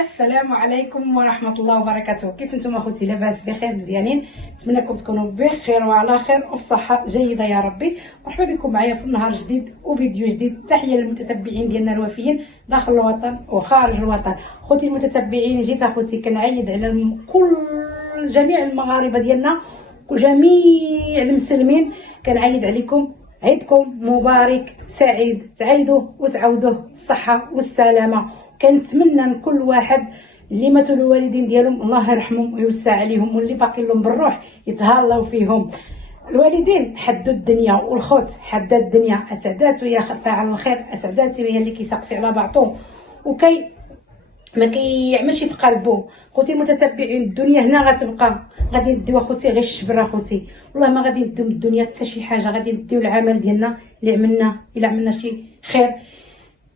السلام عليكم ورحمه الله وبركاته. كيف نتوما اخوتي؟ لاباس بخير مزيانين؟ نتمنىكم تكونوا بخير وعلى خير وبصحه جيده يا ربي. مرحبا بكم معايا في نهار جديد وفيديو جديد. تحيه للمتتبعين ديالنا الوفيين داخل الوطن وخارج الوطن. خوتي المتتبعين، جيت اخوتي كنعيد على كل جميع المغاربه ديالنا وجميع المسلمين، كنعيد عليكم عيدكم مبارك سعيد، تعيدوا وتعودوا بالصحه والسلامه. كنتمنى من كل واحد اللي ماتوا الوالدين ديالهم الله يرحمهم ويوسع عليهم، واللي باقي لهم بالروح يتهلاو فيهم. الوالدين حدوا الدنيا والخوت حدا الدنيا. اسعداتو يا فاعل الخير، اسعداتي هي اللي كيسقسي على بعضهم وكي ما كيعملش في قلبه. خوتي المتتبعين، الدنيا هنا غتبقى، غادي نديو اخوتي غير الشبر اخوتي، والله ما غادي نديو من الدنيا حتى شي حاجه، غادي نديو العمل ديالنا اللي عملنا. الا عملنا شي خير،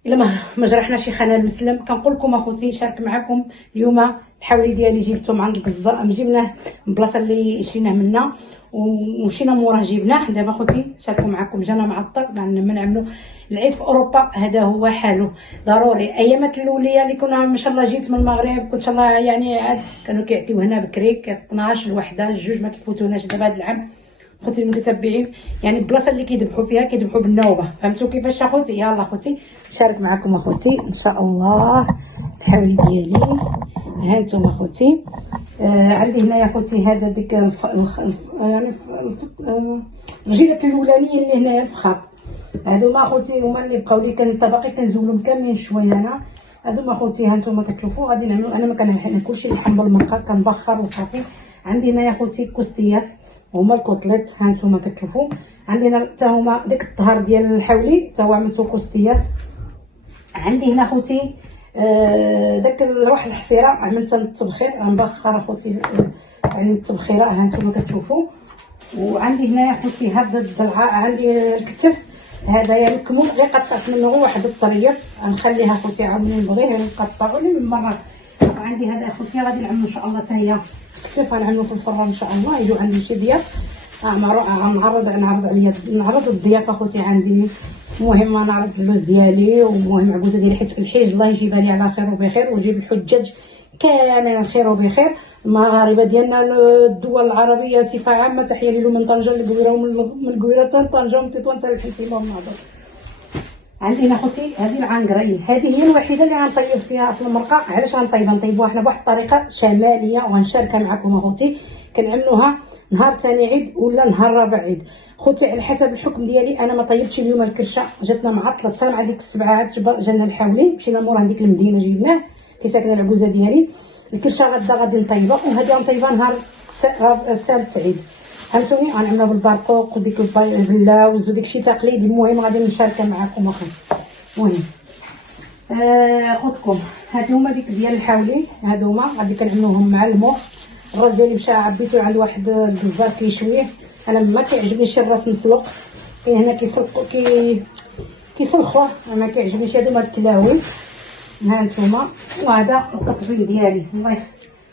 الا ما جرحنا شي خانه المسلم. كنقول لكم اخوتي نشارك معكم اليوم الحولي ديالي جبته من عند الجزار، جبناه من البلاصه اللي شريناه منا ومشينا موراه جبناه. دابا اخوتي نشاركوا معكم، جانا معطل ما نعملوا العيد في اوروبا، هذا هو حاله ضروري. ايامات الاوليه اللي كنا ما شاء الله جيت من المغرب، كنت ان شاء الله يعني عاد كانوا كيعطيو هنا بكري 12 الوحده الجوج، ما كيفوتوناش. دابا هذا العام خوتي المتتبعين يعني البلاصه اللي كيذبحوا فيها كيذبحوا بالنوبه، فهمتوا كيفاش اخوتي؟ يلا اخوتي نشارك معكم اخوتي ان شاء الله الحولي ديالي. ها انتم اخوتي، عندي هنايا اخوتي هذا ديك يعني الرجيله الاولانيه اللي هنايا الفخاط، هادوما اخوتي هما اللي بقاو لي باقي كنزولهم كاملين شويه انا. هادوما اخوتي ها انتم كتشوفوا غادي نعملوا، انا ما كناكلش اللحم بالمرقه، كنبخر وصافي. عندي هنايا اخوتي كوستياس هما الكوتليت، ها انتم كتشوفوا. عندنا حتى هما ديك الظهر ديال الحولي حتى هو عملتو كوستياس. عندي هنا اخوتي داك روح الحصيره عملتها للتبخير، غنبخر اخوتي يعني التبخيره ها انتم كتشوفوا. وعندي هنايا اخوتي هذا الضلعه، عندي الكتف هذا يعني كمون غير قطعت منه غير واحد الطريف، غنخليها اخوتي عاود نبغيه نقطعو لي من مره. وعندي هذا اخوتي غادي نعملو ان شاء الله حتى هي الكتف، غنعملو في الفران ان شاء الله. يجوا عندي شي ضياف نعرض الضيافه اخوتي عندي. المهم نعرض اللوز ديالي، ومهم عبوزه ديالي حيت في الحيج الله يجيبها لي على خير وبخير، ويجيب الحجاج كامل خير وبخير. المغاربه ديالنا الدول العربيه صفه عامه، تحيه لهم من طنجه للقويره ومن القويره حتى طنجه ومن تطوان حتى الحسيمه والناظور. عندي هنا اخوتي هذه العنقريه، هذه هي الوحيده اللي غنطيب فيها في المرقه. علاش غنطيبوها حنا بواحد الطريقه شماليه وغنشاركها معكم اخوتي. كنعملوها نهار ثاني عيد ولا نهار رابع عيد خوتي على حسب الحكم ديالي. انا ما طيبتش اليوم الكرشه، جاتنا معطله حتى مع ديك السبعه عاد جانا الحولي، مشينا مورا ديك المدينه جبناه كي ساكنه العبوزه ديالي. الكرشه غادي نطيبها، وهذه غنطيبها نهار الثالث عيد، فهمتوني؟ غنعملها بالبرقوق وديك باللوز وداكشي تقليدي. المهم غادي نشاركها معكم اخويا. المهم خوتكم هادو هما ديك ديال الحولي، هادو هما غادي كنعملوهم مع الموح. الراس ديالي مشى عبيتو عند واحد الجزار كيشويه، انا ما كيعجبنيش الراس مسلوق، كاين هنا كيسلخوه ما كيعجبنيش. هادو هما الكلاوي ها نتوما، وهذا القطبين ديالي الله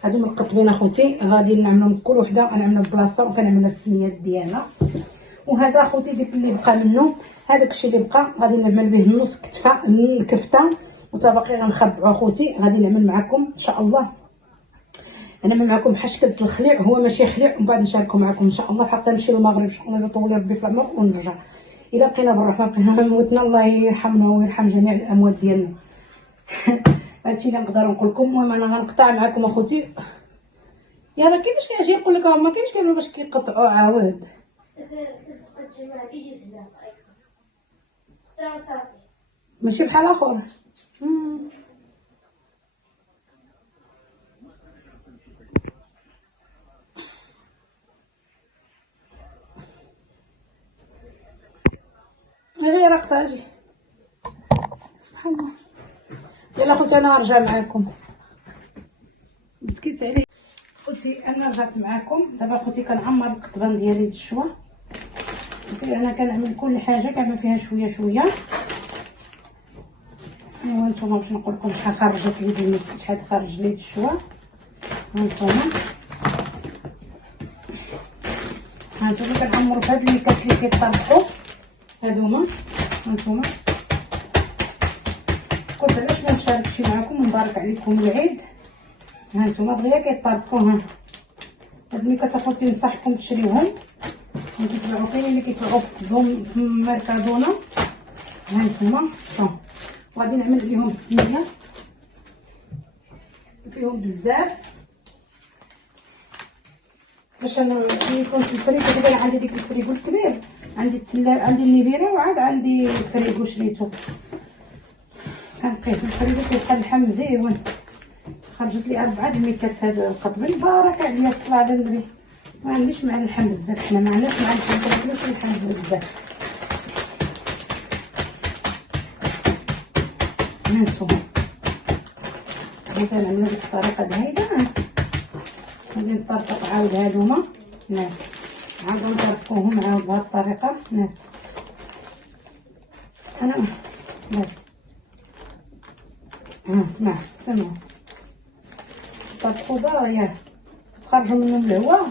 هادو من القطبين اخوتي غادي نعملهم كل وحده غنعملها بلاصه وكنعملها السميات ديالها. وهذا اخوتي ديك اللي بقى منه، هذاك الشيء اللي بقى غادي نعمل به نص كفته وتباقي غنخبعو اخوتي. غادي نعمل معكم ان شاء الله، نعمل معكم حشكه الخليع، هو ماشي خليع، ومن بعد نشاركو معكم ان شاء الله حتى نمشي للمغرب ان شاء الله يطول ربي في العمر ونرجع. الا بقينا بالرحمه بقينا موتنا الله يرحمنا ويرحم جميع الاموات ديالنا. هادشي اللي نقدر نقول لكم. المهم انا غنقطع معكم اخوتي. يا راه كيفاش كيجي نقول لك هما كيفاش كيعملوا باش كيقطعوا عاود ماشي بحال اخر. اجي راه قطع اجي سبحان الله. يلا خوتي انا غنرجع معاكم، بسكيت عليه خوتي. انا رجعت معاكم دابا خوتي. كنعمر القطبان ديالي الشوا خوتي، انا كنعمل كل حاجه كنعمل فيها شويه شويه. ايوا نتوما باش نقول لكم شحال خرجت لي شحال خرج لي الشوا. هانتوما كنعمروا في هاد الميكات اللي كيطرقوا هادوما. هانتوما قلت علاش ما نشاركش معكم. مبارك عليكم العيد. ها نتوما دغيا كيطابقوا. ها هاد الميكات اخوتي نصحكم تشريوهم، كيتباعوا كاين اللي كيتباعوا في ميركادونا. ها نتوما وغادي نعمل لهم السميه فيهم بزاف باش انا يكون في الفريكو. دابا عندي ديك الفريكو الكبير، عندي التلاجة، عندي النبيره، وعاد عندي الفريكو شريتو كنقيه في الفريكو كيبقى اللحم مزيون. خرجت لي 4 الميكات هذا القطبين. بارك عليا الصلاه على النبي. ما عنديش مع اللحم بزاف، حنا ما عندناش مع اللحم، كناكلوش اللحم بزاف. نشوفوا غادي نعملو بديك الطريقه هيدا. غادي نطرطق عاود هادوما ناس، عاود نطرطقوهم عاود بهاد الطريقه ناس. انا بس اسمع سمعوا طرطقوا دغيا تخرجوا منهم الهواء.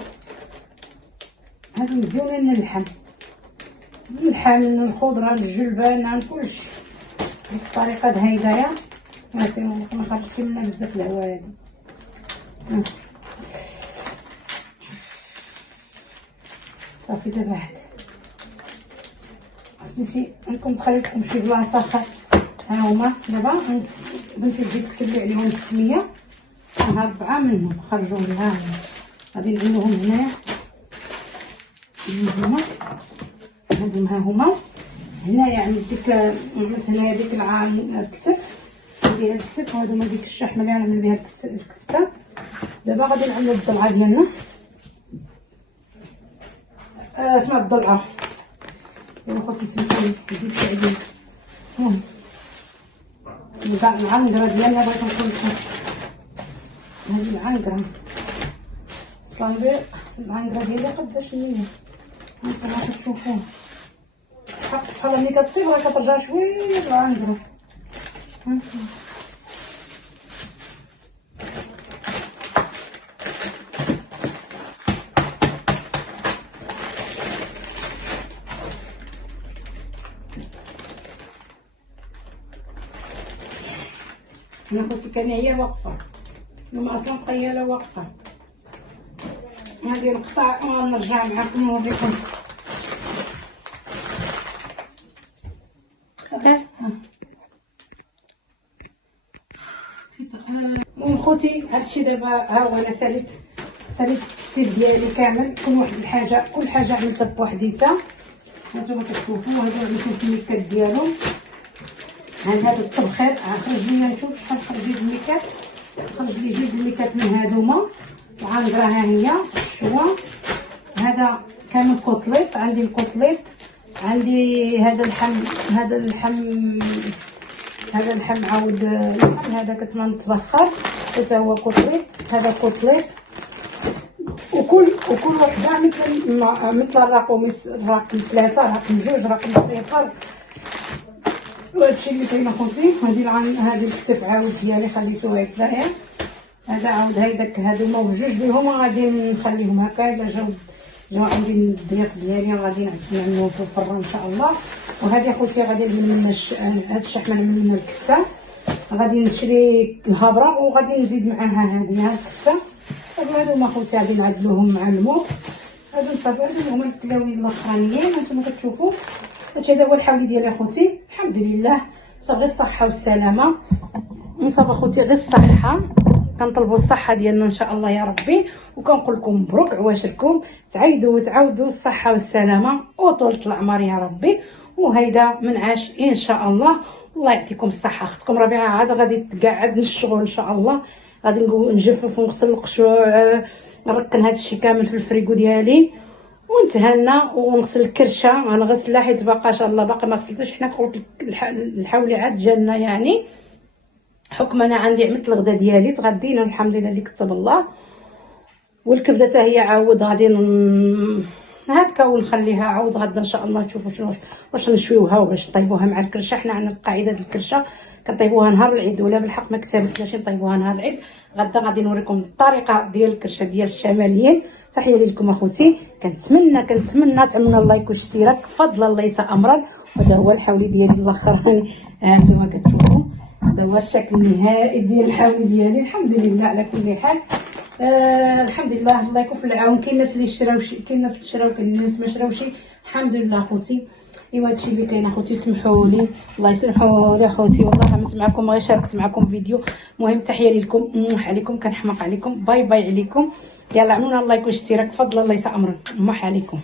هادو مزيونين اللحم الخضره الجلبان عن كلشي بديك الطريقه هيدايا. هاتي ما خرجتش منها بزاف الهواء هادي. صافي دابا واحد خاصني شي نكون خليتكم شي بلاصه اخرى. ها هما دابا بنتي تجي تكتب لي عليهم السميه. ها 4 منهم خرجوا لها. غادي نعملوهم هنايا. هما هادو ها هما هنايا. عند ديك عملت هنايا ديك الكتف ديال الكتف، وهادو هما ديك الشحمه اللي غنعمل بها الكفته. دابا غادي نعملو الضلعه ديالنا. اسمها الضلعه يا خوتي سمحولي بديت عليا. المهم العنقره ديالنا بغيت نقول لكم هذه العنقره الصليبي. العنقره ديالي قداش هي هانتوما كتشوفوها بحال ملي كطيب راه كترجع شويه العنقره. هانتوما انا خوتي كنعيا واقفه، انا اصلا قياله واقفه. غادي نقطع ونرجع معكم نوريكم. المهم خوتي هادشي دابا ها هو. انا ساليت التستير ديالي كامل. كل حاجه عملتها بوحديتها. هانتوما كتشوفوا هادو عملتهم في الميكات ديالهم. هذا التبخير خرج لي نشوف شحال خرج لي الميكات. خرج لي 2 الميكات من هادوما. وعندها ها هي الشوا. هذا كامل كوتليت. عندي الكوتليت، عندي هذا اللحم عاود اللحم هذا كتما متبخر حتى هو كوتليت. هذا كوتليت. وكل وحده مثل الرقم 3 رقم 2 رقم 0. وهادشي اللي كاين اخوتي. هذه الكتف عاود ديالي خليتوها هكذايا. هذا عاود هيداك هادوما بجوج ليهم غادي نخليهم هكا. الا جاو عندي الضيق ديالي غادي نعملوه في الفران ان شاء الله. وهذه اخوتي غادي نعمل لنا هاد الشحمه نعمل لنا الكفته. غادي نشري الهبره وغادي نزيد معاها هذه الكفته. هادوما اخوتي غادي نعدلوهم مع الموط. هادو صافي هادو هما الكلاوي الاخرانيين. هانتوما كتشوفوا هادشي هذا هو الحولي ديالي اخوتي. الحمد لله صافي غير الصحه والسلامه. نصاب اخوتي غير الصحه. كنطلبوا الصحه ديالنا ان شاء الله يا ربي. وكنقول لكم مبروك عواشركم. تعيدوا وتعاودوا الصحه والسلامه وطولة العمر يا ربي. وهيدا من عاش ان شاء الله. الله يعطيكم الصحه. اختكم ربيعه عاد غادي تقعد من الشغل ان شاء الله. غادي نجفف ونغسل القشوع. نركن هذا الشيء كامل في الفريكو ديالي ونتهنى. ونغسل الكرشه غنغسلها حيت باقا ان شاء الله باقي ما غسلتوش. حنا قلت الحولي عاد جالنا يعني حكم انا عندي عملت الغدا ديالي تغدينا الحمد لله اللي كتب الله. والكبده حتى هي عاود غادي هكا ونخليها عاود غدا ان شاء الله. نشوفوا شنو واش نشويوها وباش نطيبوها مع الكرشه. حنا عندنا قاعده الكرشه كنطيبوها نهار العيد، ولا بالحق ما كتبتناش نطيبوها نهار العيد. غدا غادي نوريكم الطريقه ديال الكرشه ديال الشماليين. تحيه لكم اخوتي. كنتمنى تعملوا اللايك والاشتراك بفضل الله يسا امرا. وهذا هو الحولي ديالي الاخراني. ها انتما كتشوفوا هذا هو الشكل النهائي ديال الحاوي ديالي. الحمد لله على كل حال. الحمد لله، الله يكون في العون. كاين الناس اللي شراو، كاين الناس اللي شراو، كاين الناس ما شراوش. الحمد لله خوتي. ايوا هادشي اللي كاين اخوتي، سمحوا لي، الله يسمحوا لي اخوتي، والله عملت معكم غير شاركت معكم فيديو. المهم تحيه لكم، عليكم، كنحماق عليكم، باي باي عليكم. يلا عنونا الله يكون اشتراك، فضل الله يسع امرك، عليكم.